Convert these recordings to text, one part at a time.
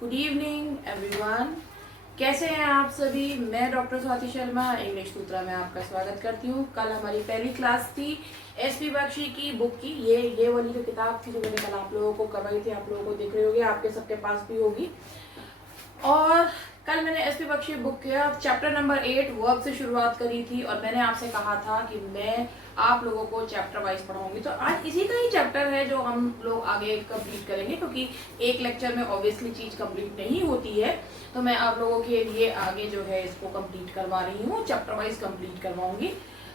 Good evening everyone. कैसे हैं आप सभी। मैं डॉक्टर स्वाति शर्मा इंग्लिश सूत्रा में आपका स्वागत करती हूँ। कल हमारी पहली क्लास थी एसपी बख्शी की बुक की। ये वाली जो किताब थी जो मैंने कल आप लोगों को करवाई थी, आप लोगों को दिख रही होगी, आपके सबके पास भी होगी। और कल मैंने एसपी बख्शी बुक का चैप्टर नंबर 8 वर्ब से शुरुआत करी थी और मैंने आपसे कहा था कि मैं आप लोगों को चैप्टर वाइज पढ़ाऊंगी। तो आज इसी का ही चैप्टर है जो हम लोग आगे कंप्लीट करेंगे, क्योंकि एक लेक्चर में ऑब्वियसली चीज कंप्लीट नहीं होती है। तो मैं आप लोगों के लिए आगे जो है इसको कंप्लीट करवा रही हूँ, चैप्टर वाइज कंप्लीट करवाऊंगी।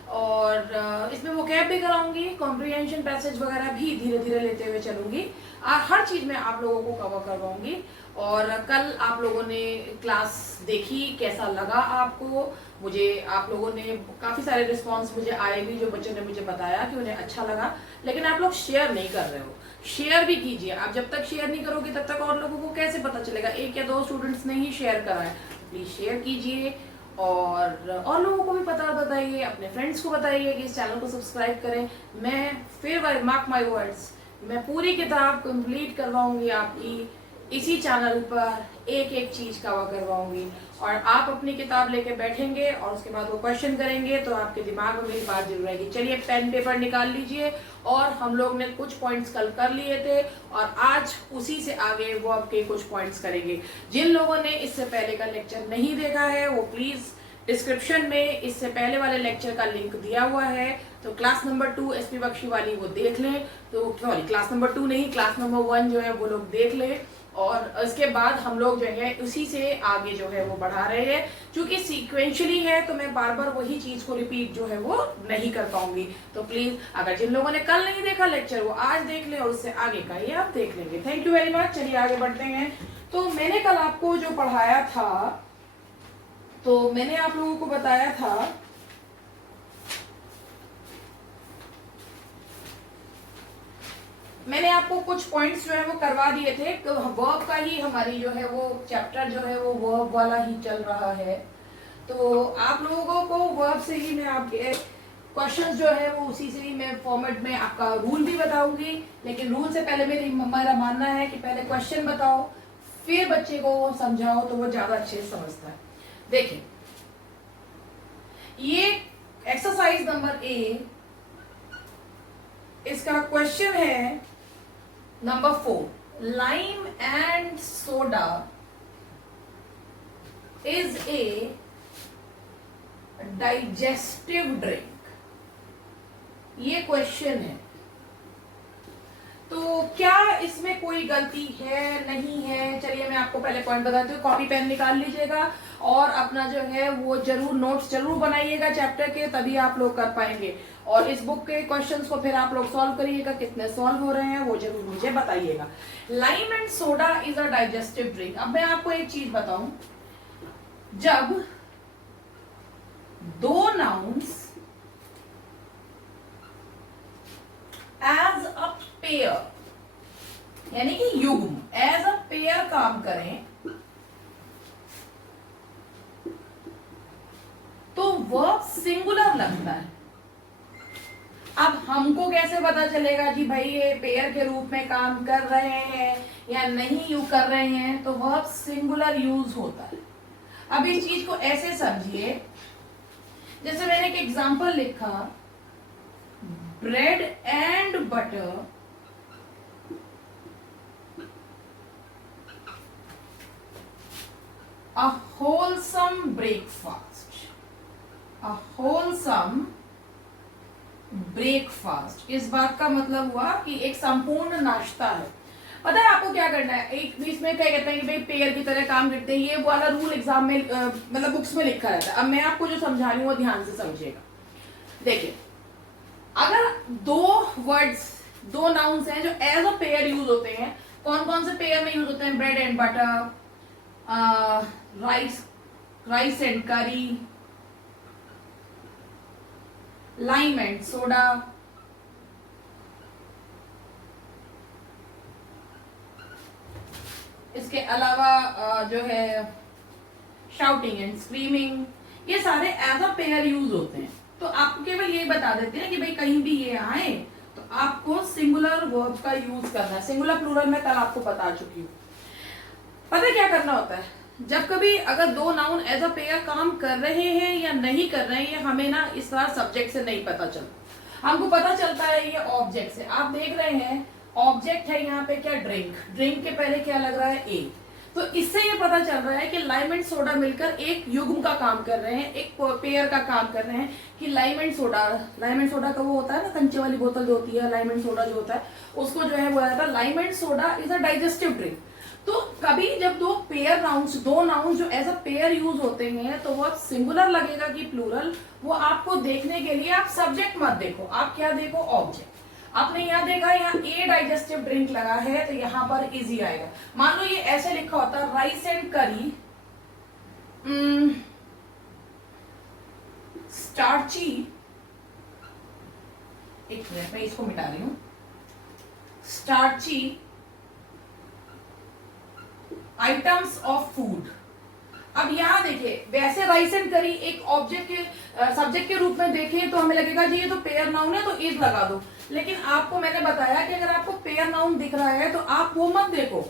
और इसमें वोकैब भी कराऊंगी, कॉम्प्रिहेंशन पैसेज वगैरह भी धीरे धीरे लेते हुए चलूंगी। हर चीज में आप लोगों को कवर करवाऊंगी। और कल आप लोगों ने क्लास देखी, कैसा लगा आपको। मुझे आप लोगों ने काफी सारे रिस्पांस मुझे आए भी, जो बच्चों ने मुझे बताया कि उन्हें अच्छा लगा। लेकिन आप लोग शेयर नहीं कर रहे हो। शेयर भी कीजिए। आप जब तक शेयर नहीं करोगे तब तक और लोगों को कैसे पता चलेगा। एक या दो स्टूडेंट्स ने ही शेयर करा है, प्लीज शेयर कीजिए और लोगों को भी पता बताइए, अपने फ्रेंड्स को बताइए कि इस चैनल को सब्सक्राइब करें। मैं फिर मार्क माय वर्ड्स, मैं पूरी किताब कंप्लीट करवाऊंगी आपकी इसी चैनल पर, एक एक चीज कवर करवाऊंगी। और आप अपनी किताब लेके बैठेंगे और उसके बाद वो क्वेश्चन करेंगे तो आपके दिमाग में मेरी बात जरूर रहेगी। चलिए पेन पेपर निकाल लीजिए। और हम लोग ने कुछ पॉइंट्स कल कर लिए थे और आज उसी से आगे वो आपके कुछ पॉइंट्स करेंगे। जिन लोगों ने इससे पहले का लेक्चर नहीं देखा है वो प्लीज डिस्क्रिप्शन में इससे पहले वाले लेक्चर का लिंक दिया हुआ है, तो क्लास नंबर 2 एसपी बख्शी वाली वो देख लें। तो सॉरी, क्लास नंबर 2 नहीं, क्लास नंबर 1 जो है वो लोग देख लें। और इसके बाद हम लोग जो है उसी से आगे जो है वो बढ़ा रहे हैं। क्योंकि सीक्वेंशियली है तो मैं बार बार वही चीज को रिपीट जो है वो नहीं कर पाऊंगी। तो प्लीज अगर जिन लोगों ने कल नहीं देखा लेक्चर वो आज देख ले और उससे आगे का ही आप देख लेंगे। Thank you very much. चलिए आगे बढ़ते हैं। तो मैंने कल आपको जो पढ़ाया था, तो मैंने आप लोगों को बताया था मैंने आपको कुछ पॉइंट्स जो है वो करवा दिए थे। तो वर्ब का ही हमारी जो है वो चैप्टर जो है वो वर्ब वाला ही चल रहा है। तो आप लोगों को वर्ब से ही मैं आपके क्वेश्चंस जो है वो उसी से ही मैं फॉर्मेट में आपका रूल भी बताऊंगी। लेकिन रूल से पहले हमारा मानना है कि पहले क्वेश्चन बताओ फिर बच्चे को समझाओ तो वो ज्यादा अच्छे से समझता है। देखिए ये एक्सरसाइज नंबर ए, इसका क्वेश्चन है number 4। Lime and soda is a digestive drink. ये क्वेश्चन है। तो क्या इसमें कोई गलती है नहीं है। चलिए मैं आपको पहले पॉइंट बताती हूँ। कॉपी पेन निकाल लीजिएगा और अपना जो है वो जरूर नोट्स जरूर बनाइएगा चैप्टर के, तभी आप लोग कर पाएंगे। और इस बुक के क्वेश्चंस को फिर आप लोग सॉल्व करिएगा। कितने सॉल्व हो रहे हैं वो जरूर मुझे बताइएगा। Lime and soda is a digestive drink. अब मैं आपको एक चीज बताऊं, जब दो नाउन्स एज अ पेयर यानी कि युग्म एज अ पेयर काम करें तो वर्ब सिंगुलर लगता है। अब हमको कैसे पता चलेगा कि भाई ये पेयर के रूप में काम कर रहे हैं या नहीं यूज कर रहे हैं। तो वर्ब सिंगुलर यूज होता है। अब इस चीज को ऐसे समझिए, जैसे मैंने एक एग्जांपल लिखा, bread and butter a wholesome breakfast। a wholesome breakfast इस बात का मतलब हुआ कि एक संपूर्ण नाश्ता है। पता है आपको क्या करना है। एक इसमें क्या कहते हैं कि भाई पेयर की तरह काम करते हैं, ये वाला रूल एग्जाम में मतलब बुक्स में लिखा रहता है। अब मैं आपको जो समझा रही हूँ वो ध्यान से समझिएगा। देखिए अगर दो वर्ड्स, दो नाउन्स हैं जो एज अ पेयर यूज होते हैं, कौन कौन से पेयर में यूज होते हैं। Bread and butter, rice and करी, लाइम एंड सोडा, इसके अलावा जो है शाउटिंग एंड स्क्रीमिंग, ये सारे एज अ पेयर यूज होते हैं। तो आपको केवल ये बता देते हैं कि भाई कहीं भी ये आए तो आपको सिंगुलर वर्ब का यूज करना है। सिंगुलर प्लूरल में कल आपको बता चुकी हूँ। पता है क्या करना होता है, जब कभी अगर दो नाउन एज अ पेयर काम कर रहे हैं या नहीं कर रहे हैं, ये हमें ना इस बार सब्जेक्ट से नहीं पता चलता, हमको पता चलता है ये ऑब्जेक्ट से। आप देख रहे हैं ऑब्जेक्ट है यहाँ पे क्या, ड्रिंक, ड्रिंक के पहले क्या लग रहा है, ए। तो इससे ये पता चल रहा है कि लाइम एंड सोडा मिलकर एक युग्म का काम कर रहे हैं, एक पेयर का काम कर रहे हैं। कि लाइम एंड सोडा का वो होता है ना, कंचे वाली बोतल जो होती है, लाइम एंड सोडा जो होता है उसको जो है बोला जाता है lime and soda is a digestive drink. तो कभी जब दो पेयर नाउन्स, दो नाउन जो एज अ पेयर यूज होते हैं तो वो सिंगुलर लगेगा कि प्लूरल, वो आपको देखने के लिए आप सब्जेक्ट मत देखो, आप क्या देखो, ऑब्जेक्ट। आपने यहाँ देखा, यहाँ ए डाइजेस्टिव ड्रिंक लगा है तो यहाँ पर इजी आएगा। मान लो ये ऐसे लिखा होता है राइस एंड करी स्टार्ची, एक मिनट मैं इसको मिटा रही हूं, स्टार्ची आइटम्स ऑफ फूड। अब यहाँ देखिए, वैसे राइस एंड करी एक ऑब्जेक्ट के सब्जेक्ट के रूप में देखें तो हमें लगेगा जी ये तो पेयर नाउन है तो इज लगा दो। लेकिन आपको मैंने बताया कि अगर आपको पेयर नाउन दिख रहा है तो आप वो मत देखो,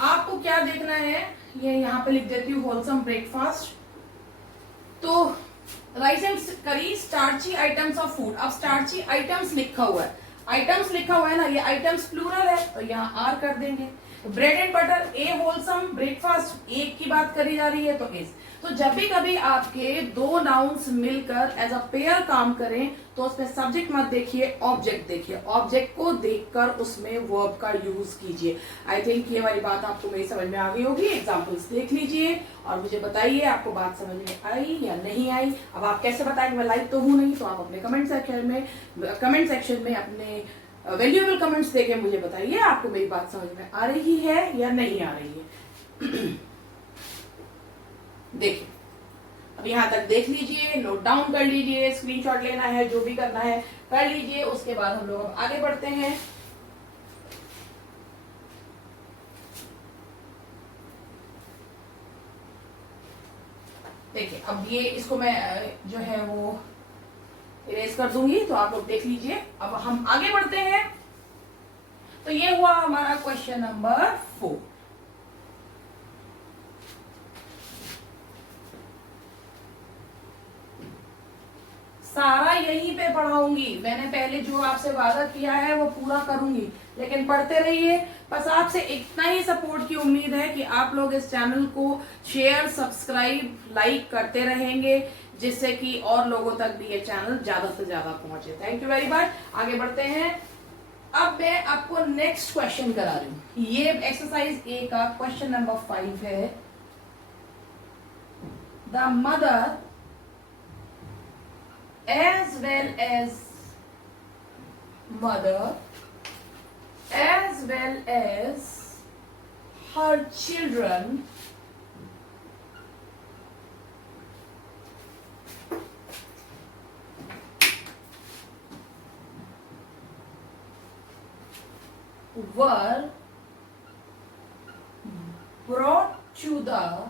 आपको क्या देखना है, ये यहाँ पे लिख देती हूँ होलसम ब्रेकफास्ट। तो राइस एंड करी स्टार्ची आइटम्स ऑफ फूड। अब स्टार्ची आइटम्स लिखा हुआ है, आइटम्स लिखा हुआ है ना, ये आइटम्स प्लूरल है तो यहाँ आर कर देंगे। Bread and butter A wholesome breakfast, एक की बात करी जा रही है तो इज। तो जब भी कभी आपके दो नाउन्स मिलकर एज अ पेयर काम करें तो उसमें सब्जेक्ट मत देखिए, ऑब्जेक्ट देखिए, ऑब्जेक्ट को देखकर उसमें वर्ब का यूज कीजिए। आई थिंक ये वाली बात आपको मेरी समझ में आ गई होगी। एग्जाम्पल्स देख लीजिए और मुझे बताइए आपको बात समझ में आई या नहीं आई। अब आप कैसे बताएंगे, मैं लाइव तो हूं नहीं, तो आप अपने कमेंट सेक्शन में अपने वैल्यूएबल कमेंट्स देके मुझे बताइए आपको मेरी बात समझ में आ रही है या नहीं आ रही है। देखिए, अब यहां तक देख लीजिए, नोट डाउन कर लीजिए, स्क्रीनशॉट लेना है, जो भी करना है कर लीजिए। उसके बाद हम लोग अब आगे बढ़ते हैं। देखिए, अब ये इसको मैं जो है वो इरेज कर दूंगी तो आप लोग देख लीजिए। अब हम आगे बढ़ते हैं। तो ये हुआ हमारा क्वेश्चन नंबर 4। सारा यहीं पे पढ़ाऊंगी, मैंने पहले जो आपसे वादा किया है वो पूरा करूंगी, लेकिन पढ़ते रहिए। बस आपसे इतना ही सपोर्ट की उम्मीद है कि आप लोग इस चैनल को शेयर, सब्सक्राइब, लाइक करते रहेंगे, जिससे कि और लोगों तक भी ये चैनल ज्यादा से ज्यादा पहुंचे। Thank you very much. आगे बढ़ते हैं। अब मैं आपको नेक्स्ट क्वेश्चन करा रही हूं। ये एक्सरसाइज ए का क्वेश्चन नंबर 5 है। The mother as well as her children were brought to the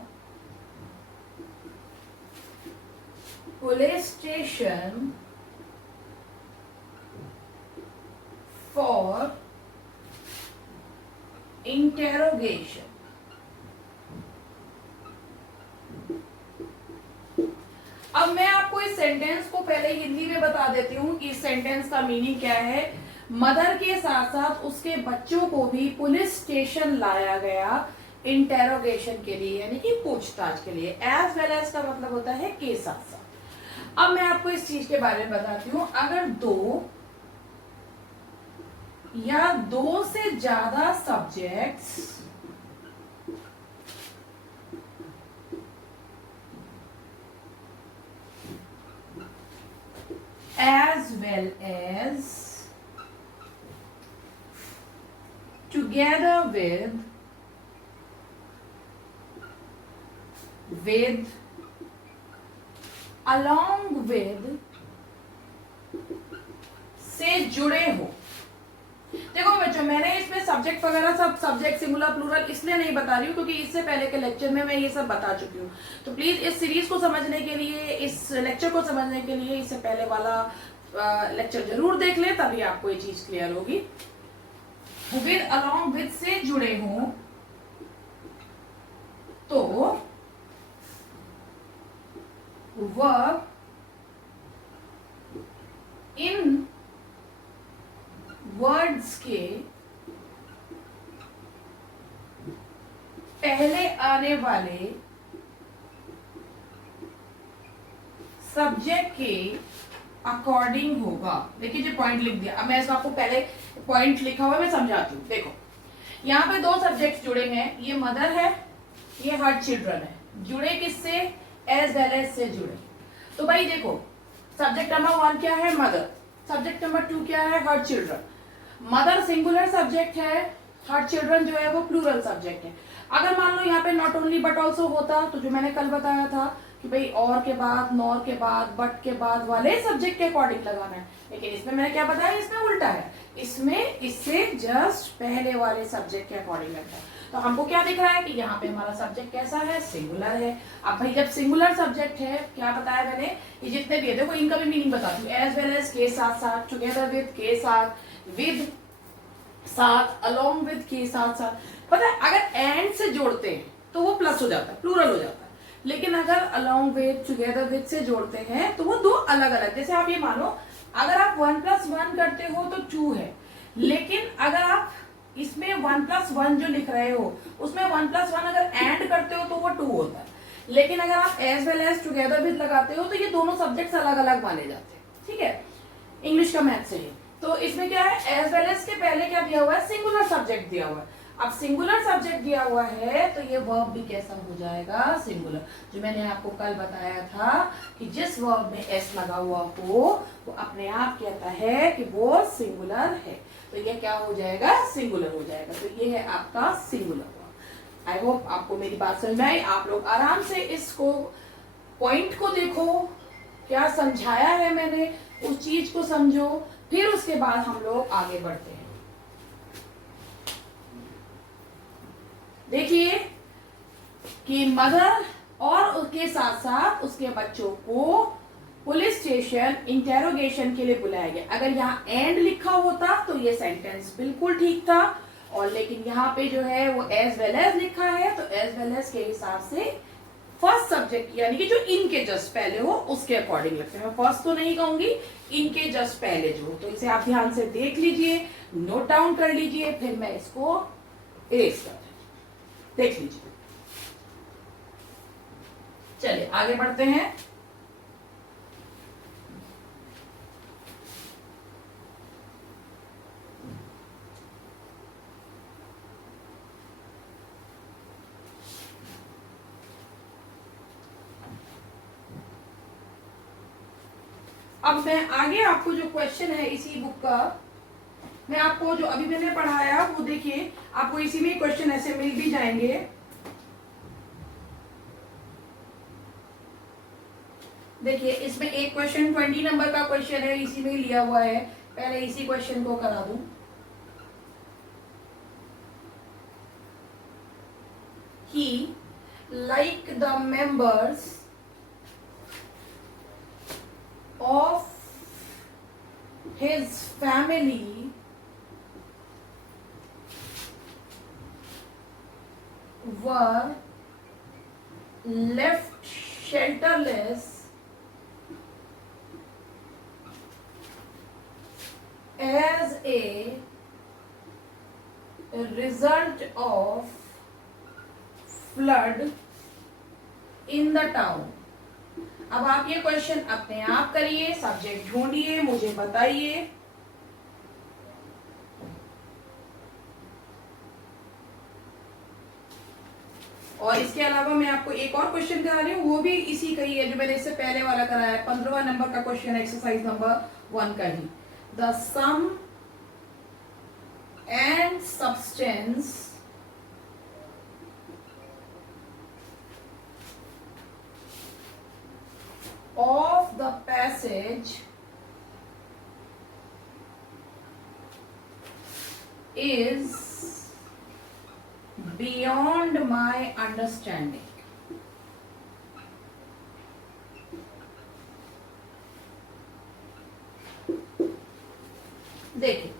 police station for interrogation. अब मैं आपको इस सेंटेंस को पहले हिंदी में बता देती हूँ कि इस सेंटेंस का मीनिंग क्या है। मदर के साथ साथ उसके बच्चों को भी पुलिस स्टेशन लाया गया इंटेरोगेशन के लिए, यानी कि पूछताछ के लिए। एज वेल एज का मतलब होता है के साथ साथ। अब मैं आपको इस चीज के बारे में बताती हूं। अगर दो या दो से ज्यादा subjects as well as together with along with से जुड़े हो। देखो बच्चों, मैंने इसमें सब्जेक्ट वगैरह सब सब्जेक्ट सिंगुलर प्लूरल इसलिए नहीं बता रही हूँ क्योंकि इससे पहले के लेक्चर में मैं ये सब बता चुकी हूँ। तो प्लीज इस सीरीज को समझने के लिए, इस लेक्चर को समझने के लिए इससे पहले वाला लेक्चर जरूर देख ले, तभी आपको ये चीज क्लियर होगी। विद अलॉन्ग विद से जुड़े हों वर्ब इन वर्ड्स के पहले आने वाले सब्जेक्ट के अकॉर्डिंग होगा। देखिए जो पॉइंट लिख दिया, अब मैं इसको आपको पहले पॉइंट लिखा हुआ मैं समझाती हूँ। देखो यहाँ पे दो सब्जेक्ट जुड़े हैं, ये मदर है, ये हर चिल्ड्रन है। जुड़े किससे? एज वेल एज से जुड़े। तो भाई देखो सब्जेक्ट नंबर 1 क्या है? मदर। सब्जेक्ट नंबर 2 क्या है? Her children. Mother singular subject है, हर चिल्ड्रन जो है वो प्लूरल सब्जेक्ट है। अगर मान लो यहाँ पे नॉट ओनली बट ऑल्सो होता तो जो मैंने कल बताया था कि भाई और के बाद, नॉर के बाद, बट के बाद वाले सब्जेक्ट के अकॉर्डिंग लगाना है, लेकिन इसमें मैंने क्या बताया, इसमें उल्टा है। इसमें इससे जस्ट पहले वाले सब्जेक्ट के अकॉर्डिंग लगता है। तो हमको क्या दिख रहा है कि यहाँ पे हमारा सब्जेक्ट कैसा है? सिंगुलर है। अब भाई जब सिंगुलर सब्जेक्ट है, क्या बताया मैंने, ये जितने भी है देखो इनका भी मीनिंग बताती हूँ। एज वेल एज के साथ साथ, टुगेदर विद के साथ, विद साथ, अलोंग विद के साथ साथ। पता है अगर एंड से जोड़ते हैं तो वो प्लस हो जाता है, प्लूरल हो जाता है। लेकिन अगर अलोंग विद, टुगेदर विद से जोड़ते हैं तो वो दो अलग अलग। जैसे आप ये मानो अगर आप 1 + 1 करते हो तो 2 है, लेकिन अगर आप इसमें 1 + 1 जो लिख रहे हो उसमें 1 + 1 अगर एंड करते हो तो वो 2 होता है। लेकिन अगर आप as well as, together with लगाते हो तो ये दोनों सब्जेक्ट्स अलग अलग माने जाते हैं। ठीक है, इंग्लिश का मैथ से ही। तो इसमें क्या है, एज वेल एज के पहले क्या दिया हुआ है? सिंगुलर सब्जेक्ट दिया हुआ है। अब सिंगुलर सब्जेक्ट दिया हुआ है तो ये वर्ब भी कैसा हो जाएगा? सिंगुलर। जो मैंने आपको कल बताया था कि जिस वर्ब में एस लगा हुआ हो वो अपने आप कहता है कि वो सिंगुलर है, तो ये क्या हो जाएगा? सिंगुलर हो जाएगा। तो ये है आपका सिंगुलर वर्ब। आई होप आपको मेरी बात समझ में आई। आप लोग आराम से इसको पॉइंट को देखो, क्या समझाया है मैंने, उस चीज को समझो, फिर उसके बाद हम लोग आगे बढ़ते हैं। देखिए कि मदर और उसके साथ साथ उसके बच्चों को पुलिस स्टेशन इंटेरोगेशन के लिए बुलाया गया। अगर यहाँ एंड लिखा होता तो ये सेंटेंस बिल्कुल ठीक था, और लेकिन यहाँ पे जो है वो एज वेल एज लिखा है, तो एज वेल एज के हिसाब से फर्स्ट सब्जेक्ट यानी कि जो इनके जस्ट पहले हो उसके अकॉर्डिंग लगते हैं। मैं फर्स्ट तो नहीं कहूंगी, इनके जस्ट पहले जो हो। तो इसे आप ध्यान से देख लीजिए, नोट डाउन कर लीजिए, फिर मैं इसको इरेज कर देख लीजिए। चलिए आगे बढ़ते हैं। अब मैं आगे आपको जो क्वेश्चन है इसी बुक का, मैं आपको जो अभी मैंने पढ़ाया वो देखिए, आपको इसी में क्वेश्चन ऐसे मिल भी जाएंगे। देखिए इसमें एक क्वेश्चन 20 नंबर का क्वेश्चन है, इसी में लिया हुआ है। पहले इसी क्वेश्चन को करा दूं। He, like the members of his family, were left shelterless as a result of flood in the town। अब आप ये क्वेश्चन अपने आप करिए, सब्जेक्ट ढूंढिए, मुझे बताइए। और इसके अलावा मैं आपको एक और क्वेश्चन करा रही हूँ, वो भी इसी का ही है जो मैंने इससे पहले वाला कराया है, 15वां नंबर का क्वेश्चन, एक्सरसाइज नंबर 1 का ही। The sum and substance of the passage is beyond my understanding। देखिए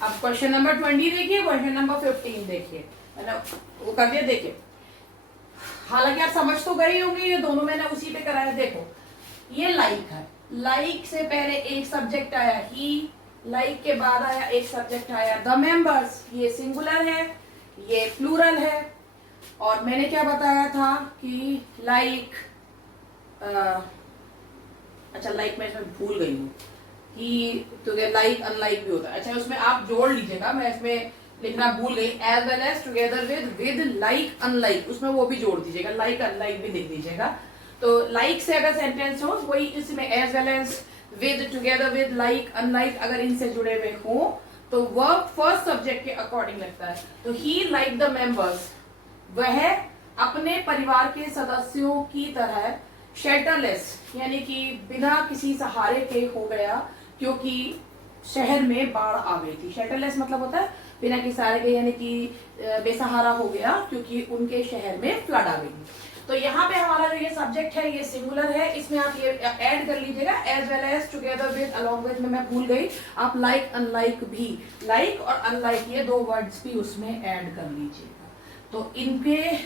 अब क्वेश्चन नंबर 20 देखिए, क्वेश्चन नंबर 15 देखिए, मैंने वो कर दिया। देखिए हालांकि आप समझ तो गए होंगे, ये दोनों मैंने उसी पे कराया। देखो ये लाइक है, लाइक से पहले एक सब्जेक्ट आया ही, लाइक के बाद आया एक सब्जेक्ट आया द मेंबर्स। ये सिंगुलर है, ये प्लूरल है। और मैंने क्या बताया था कि लाइक, अच्छा लाइक मैं इसमें भूल गई हूँ कि तो लाइक अनलाइक भी होता है। अच्छा उसमें आप जोड़ लीजिएगा, मैं इसमें लिखना भूल गई, as well as together with like unlike, उसमें वो भी जोड़ दीजिएगा, लाइक अनलाइक भी लिख दीजिएगा। तो लाइक से अगर सेंटेंस हो वही इसमें as well as with together with like unlike अगर इनसे जुड़े हुए हो तो वर्ब फर्स्ट सब्जेक्ट के अकॉर्डिंग लगता है। तो ही लाइक द मेंबर्स, वह अपने परिवार के सदस्यों की तरह शेल्टरलेस यानी कि बिना किसी सहारे के हो गया क्योंकि शहर में बाढ़ आ गई थी। शेल्टरलेस मतलब होता है बिना किसी सहारे के, यानी कि बेसहारा हो गया क्योंकि उनके शहर में फ्लड आ गई। तो यहाँ पे हमारा जो ये सब्जेक्ट है ये सिंगुलर है, इसमें आप ये ऐड कर लीजिएगा as well as together with along with में मैं भूल गई, आप लाइक अनलाइक भी, लाइक और अनलाइक ये दो वर्ड्स भी उसमें ऐड कर लीजिएगा। तो इनके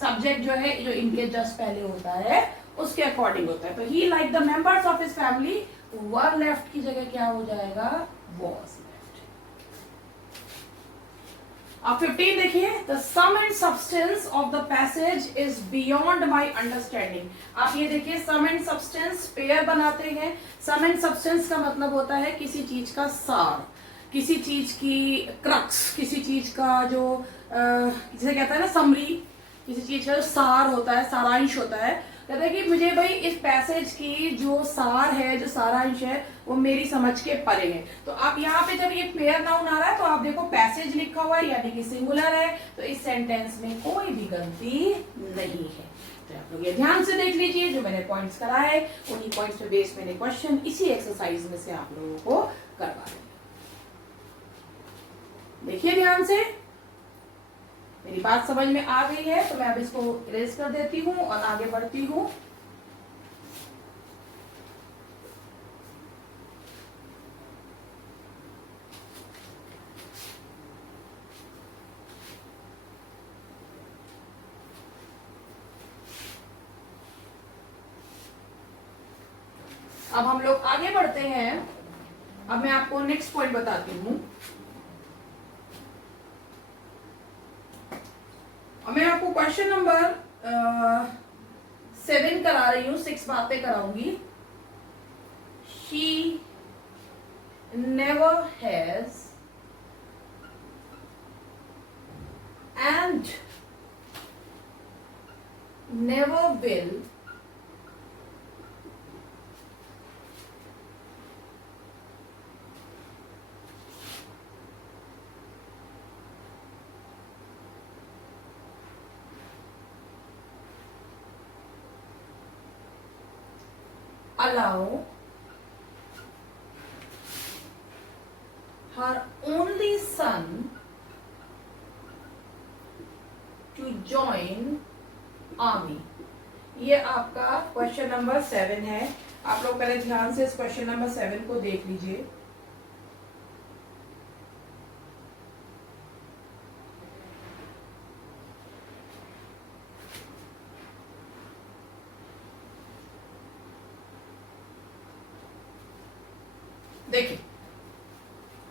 सब्जेक्ट जो है जो इनके जस्ट पहले होता है उसके अकॉर्डिंग होता है। तो he like the members of his family, were left की जगह क्या हो जाएगा, वॉज लेफ्ट। अब 15 देखिए, the sum and substance of the passage is beyond my understanding. आप ये देखिए सम एंड सब्सटेंस पेयर बनाते हैं। सम एंड सब्सटेंस का मतलब होता है किसी चीज का सार, किसी चीज की क्रक्स, किसी चीज का जो जिसे कहता है ना समरी, किसी चीज का जो सार होता है, सारांश होता है। कहता है कि मुझे भाई इस पैसेज की जो सार है, जो सारांश है वो मेरी समझ के परे है। तो आप यहाँ पे जब ये पेयर नाउन आ रहा है तो आप देखो पैसेज लिखा हुआ है यानी कि सिंगुलर है, तो इस सेंटेंस में कोई भी गलती नहीं है। तो आप लोग ये ध्यान से देख लीजिए, जो मैंने पॉइंट्स कराए उन्हीं पॉइंट्स पे बेस मैंने क्वेश्चन इसी एक्सरसाइज में से आप लोगों को करवा रहे। देखिए ध्यान से, मेरी बात समझ में आ गई है तो मैं अब इसको इरेज कर देती हूं और आगे बढ़ती हूं। अब हम लोग आगे बढ़ते हैं। अब मैं आपको नेक्स्ट पॉइंट बताती हूं। मैं आपको क्वेश्चन नंबर 7 करा रही हूं, 6 बातें कराऊंगी। She never has and never will allow her only son to join army। ये आपका क्वेश्चन नंबर 7 है। आप लोग पहले ध्यान से इस क्वेश्चन नंबर 7 को देख लीजिए। देखिए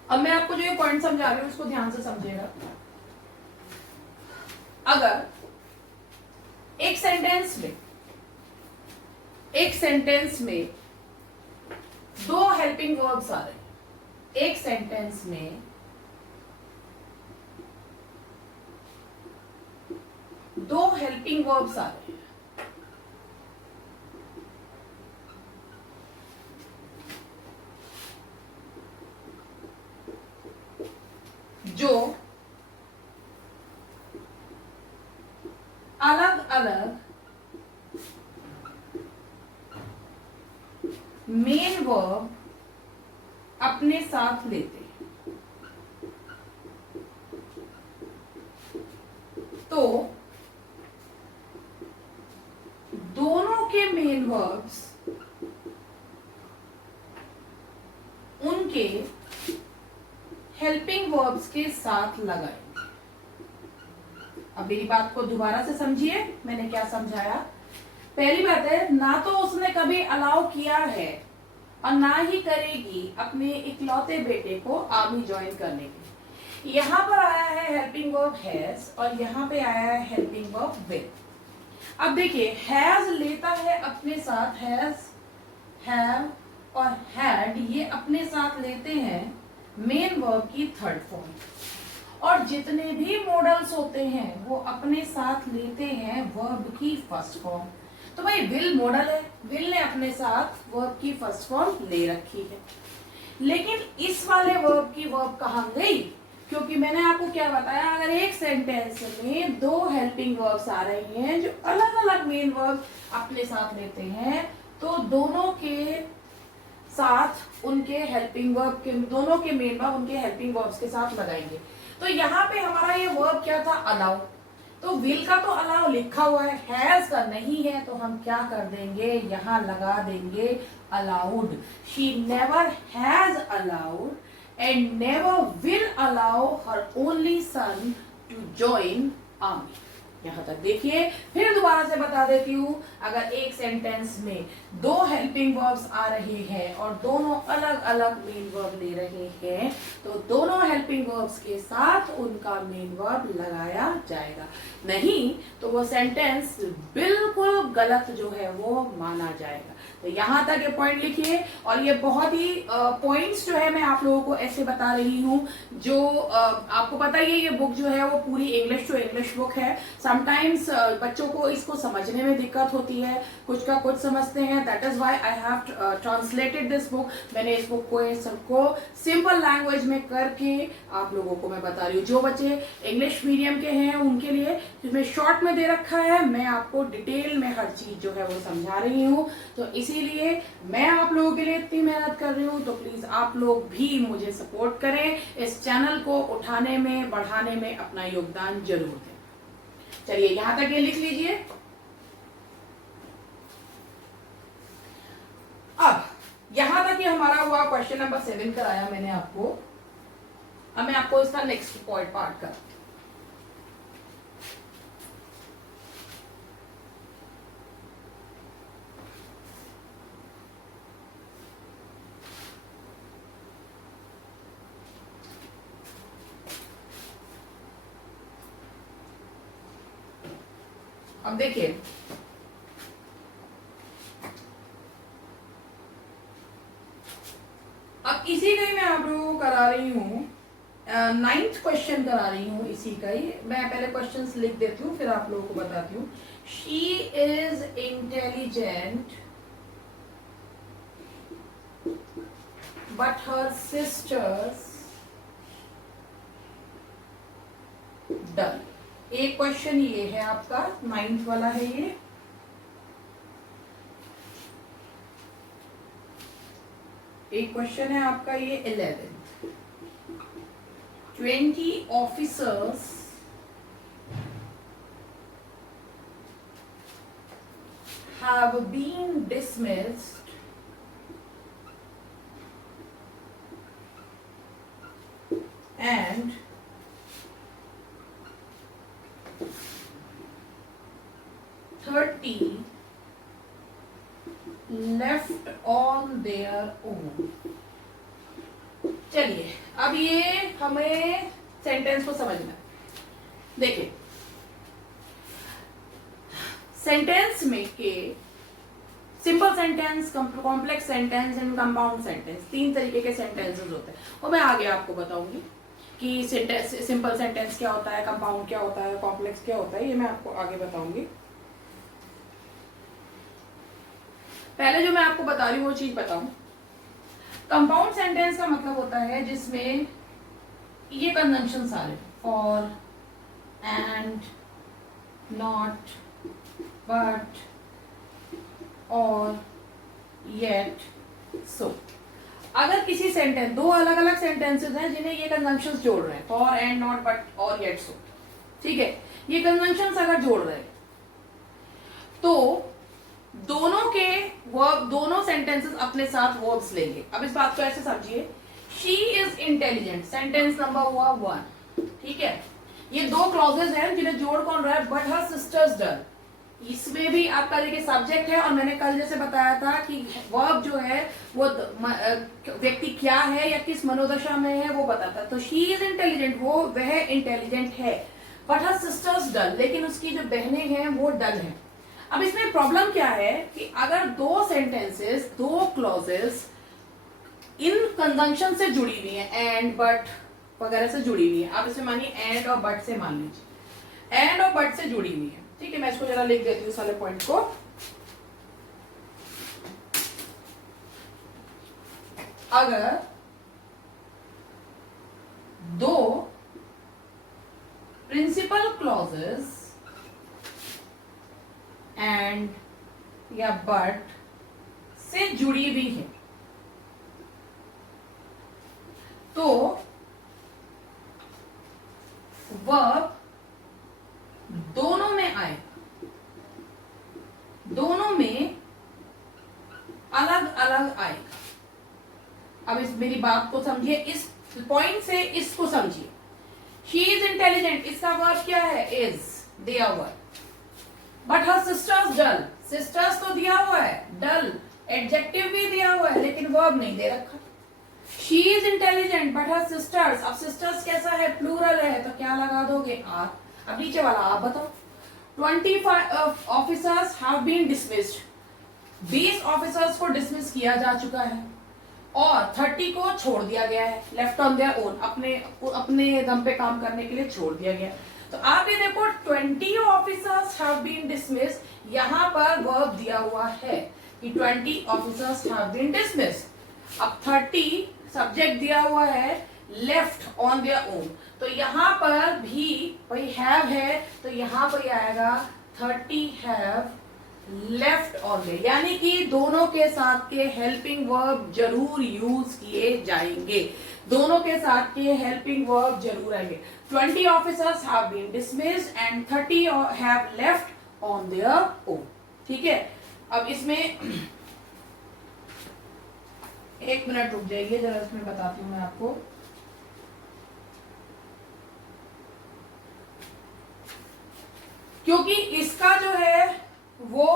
अब मैं आपको जो ये पॉइंट समझा रही हूं उसको ध्यान से समझिएगा। अगर एक सेंटेंस में दो हेल्पिंग वर्ब्स आ रहे हैं, एक सेंटेंस में दो हेल्पिंग वर्ब्स आ रहे हैं, जो अलग अलग मेन वर्ब अपने साथ लेते हैं, तो दोनों के मेन वर्ब्स उनके हेल्पिंग वर्ब्स के साथ लगाएंगे। अब मेरी बात को दोबारा से समझिए, मैंने क्या समझाया। पहली बात है, ना तो उसने कभी अलाउ किया है और ना ही करेगी अपने इकलौते बेटे को आर्मी ज्वाइन करने के। यहाँ पर आया है हेल्पिंग वर्ब हैज और यहाँ पे आया है हेल्पिंग वर्ब विल। अब देखिए, हैज लेता है अपने साथ, हैज, हैव और हैड ये अपने साथ लेते हैं मेन वर्ब की थर्ड फॉर्म, और जितने भी मॉडल्स होते हैं वो अपने साथ लेते हैं वर्ब की फर्स्ट फॉर्म। तो भाई विल मॉडल है, विल ने अपने साथ वर्ब की फर्स्ट फॉर्म ले रखी है। लेकिन इस वाले वर्ब की वर्ब कहाँ गई? क्योंकि मैंने आपको क्या बताया, अगर एक सेंटेंस में दो हेल्पिंग वर्ब्स आ रही हैं जो अलग अलग मेन वर्ब अपने साथ लेते हैं, तो दोनों के साथ उनके हेल्पिंग वर्ब के, दोनों के मेन वर्ब उनके हेल्पिंग वर्ब्स के साथ लगाएंगे। तो यहाँ पे हमारा ये वर्ब क्या था? अलाउ। तो विल का तो अलाउ लिखा हुआ है, हैज का नहीं है, तो हम क्या कर देंगे, यहाँ लगा देंगे allowed. She never has allowed and never will allow her only son to join army। यहां तक देखिए, फिर दोबारा से बता देती हूँ, अगर एक सेंटेंस में दो हेल्पिंग वर्ब्स आ रहे हैं और दोनों अलग अलग मेन वर्ब ले रहे हैं, तो दोनों हेल्पिंग वर्ब्स के साथ उनका मेन वर्ब लगाया जाएगा, नहीं तो वो सेंटेंस बिल्कुल गलत जो है वो माना जाएगा। तो यहां तक ये पॉइंट लिखिए, और ये बहुत ही पॉइंट्स जो है मैं आप लोगों को ऐसे बता रही हूँ, जो आपको पता ही है ये बुक जो है वो पूरी इंग्लिश टू इंग्लिश बुक है। समटाइम्स बच्चों को इसको समझने में दिक्कत होती है, कुछ का कुछ समझते हैं, that is why I have translated this book. मैंने इस बुक को सबको सिंपल लैंग्वेज में करके आप लोगों को मैं बता रही हूँ। जो बच्चे इंग्लिश मीडियम के हैं उनके लिए इसमें शॉर्ट में दे रखा है, मैं आपको डिटेल में हर चीज जो है वो समझा रही हूँ। तो इसीलिए मैं आप लोगों के लिए इतनी मेहनत कर रही हूँ, तो प्लीज आप लोग भी मुझे सपोर्ट करें, इस चैनल को उठाने में बढ़ाने में अपना योगदान जरूर दें। चलिए यहां तक ये लिख लीजिए। अब यहां तक ये हमारा हुआ, क्वेश्चन नंबर 7 कराया मैंने आपको। अब मैं आपको इसका नेक्स्ट पॉइंट पार्ट कर, अब देखिए, अब इसी का ही मैं आप लोगों को करा रही हूँ, 9th क्वेश्चन करा रही हूँ इसी का ही। मैं पहले क्वेश्चंस लिख देती हूँ फिर आप लोगों को बताती हूँ। She is intelligent but her sisters dull. एक क्वेश्चन ये है आपका, 9th वाला है ये। एक क्वेश्चन है आपका ये 11th। 20 officers have been dismissed and 30 left on their own। चलिए अब ये हमें सेंटेंस को समझना है। देखिए, सेंटेंस में के simple sentence, complex sentence and compound sentence, 3 तरीके के सेंटेंसेस होते हैं, वो मैं आगे आपको बताऊंगी कि सिंपल सेंटेंस क्या होता है, कंपाउंड क्या होता है, कॉम्प्लेक्स क्या होता है, ये मैं आपको आगे बताऊंगी। पहले जो मैं आपको बता रही हूँ वो चीज बताऊं। कंपाउंड सेंटेंस का मतलब होता है जिसमें ये कंजंक्शन सारे, फॉर, एंड, नॉट, बट, और, येट, सो। अगर किसी सेंटेंस, दो अलग अलग सेंटेंसेस हैं जिन्हें ये कंजंक्शंस जोड़ रहे हैं, फॉर, एंड, नॉट, बट और येट, सो, ठीक है, ये कंजंक्शंस अगर जोड़ रहे हैं तो दोनों के वर्ब, दोनों सेंटेंसेस अपने साथ वर्ब्स लेंगे। अब इस बात को ऐसे समझिए, she is intelligent, sentence number हुआ 1, ठीक है। ये दो क्लॉजेज हैं जिन्हें जोड़ कौन रहा है, बट हर सिस्टर्स डन। इसमें भी आपका देखिए सब्जेक्ट है, और मैंने कल जैसे बताया था कि वर्ब जो है वो व्यक्ति क्या है या किस मनोदशा में है वो बताता है। तो शी इज इंटेलिजेंट, वो वह इंटेलिजेंट है, बट हर सिस्टर्स डल, लेकिन उसकी जो बहनें हैं वो डल हैं। अब इसमें प्रॉब्लम क्या है कि अगर दो सेंटेंसेस, दो क्लॉजेस इन कंजंक्शन से जुड़ी हुई है, एंड बट वगैरह से जुड़ी हुई है, आप इसे मानिए एंड और बट से मान लीजिए, एंड और बट से जुड़ी हुई है, ठीक है। मैं इसको जरा लिख देती हूँ सारे पॉइंट को। अगर दो प्रिंसिपल क्लॉजेस एंड या बट से जुड़ी हुई है तो वर्ब दोनों में आए, दोनों में अलग अलग आएगा। अब इस मेरी बात को समझिए, इस पॉइंट से इसको समझिए। शी इज इंटेलिजेंट, इसका वर्ब क्या है, इज, दिया हुआ है। But her sisters dull, sisters तो दिया हुआ है, डल एडजेक्टिव भी दिया हुआ है, लेकिन वर्ब नहीं दे रखा। She is intelligent but her sisters, अब सिस्टर्स कैसा है, प्लूरल है, तो क्या लगा दोगे, आर। अब नीचे वाला आप बताओ। 25 officers have been dismissed, 20 officers को डिसमिस किया जा चुका है, और 30 को छोड़ दिया गया है, लेफ्ट ऑन देयर ओन, अपने दम पे काम करने के लिए छोड़ दिया गया। तो आप ये देखो 20 ऑफिसर्स हैव बीन डिसमिस्ड, यहां पर वर्ब दिया हुआ है कि 20 ऑफिसर्स हैव बीन डिसमिस्ड। अब 30 सब्जेक्ट दिया हुआ है, लेफ्ट ऑन देयर ओन, तो यहां पर भी वही हैव है, तो यहां पर आएगा 30 हैव लेफ्ट ऑन देयर, यानी कि दोनों के साथ के हेल्पिंग वर्ब जरूर यूज किए जाएंगे, दोनों के साथ के हेल्पिंग वर्ब जरूर आएंगे। 20 officers have been dismissed and 30 have left on their own, ठीक है। अब इसमें एक मिनट रुक जाइए जरा, इसमें बताती हूं मैं आपको। क्योंकि इसका जो है वो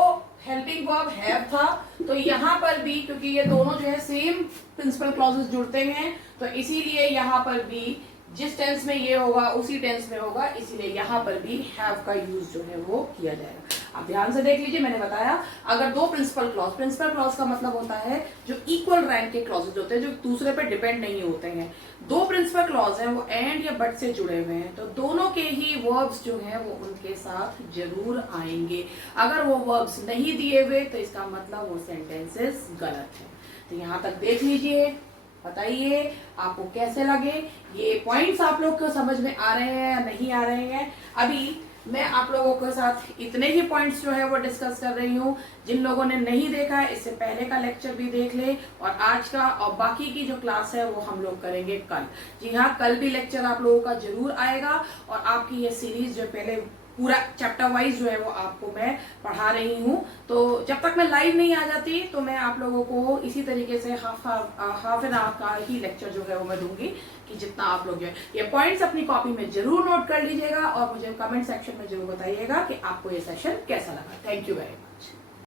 हेल्पिंग वर्ब हैव था, तो यहां पर भी क्योंकि ये दोनों जो है सेम प्रिंसिपल क्लॉजेस जुड़ते हैं, तो इसीलिए यहां पर भी जिस टेंस में ये होगा उसी टेंस में होगा, इसीलिए यहां पर भी हैव का यूज जो है वो किया जाएगा। आप ध्यान से देख लीजिए, मैंने बताया अगर दो प्रिंसिपल क्लॉज का मतलब होता है जो इक्वल रैंक के क्लॉजेज होते हैं, जो दूसरे पे डिपेंड नहीं होते हैं। दो प्रिंसिपल क्लॉज हैं वो एंड या बट से जुड़े हुए हैं, तो दोनों के ही वर्ब्स जो हैं वो उनके साथ जरूर आएंगे। अगर वो वर्ब्स नहीं दिए हुए तो इसका मतलब वो सेंटेंसेस गलत है। तो यहां तक देख लीजिए, बताइए आपको कैसे लगे, ये पॉइंट्स आप लोग को समझ में आ रहे हैं या नहीं आ रहे हैं। अभी मैं आप लोगों के साथ इतने ही पॉइंट्स जो है वो डिस्कस कर रही हूँ। जिन लोगों ने नहीं देखा है इससे पहले का लेक्चर भी देख ले, और आज का और बाकी की जो क्लास है वो हम लोग करेंगे कल। जी हाँ, कल भी लेक्चर आप लोगों का जरूर आएगा, और आपकी ये सीरीज जो पहले पूरा चैप्टर वाइज जो है वो आपको मैं पढ़ा रही हूँ। तो जब तक मैं लाइव नहीं आ जाती तो मैं आप लोगों को इसी तरीके से हाफ एन आवर का ही लेक्चर जो है वो मैं दूंगी, कि जितना आप लोग जो है ये पॉइंट्स अपनी कॉपी में जरूर नोट कर लीजिएगा, और मुझे कमेंट सेक्शन में जरूर बताइएगा कि आपको ये सेशन कैसा लगा। Thank you very much.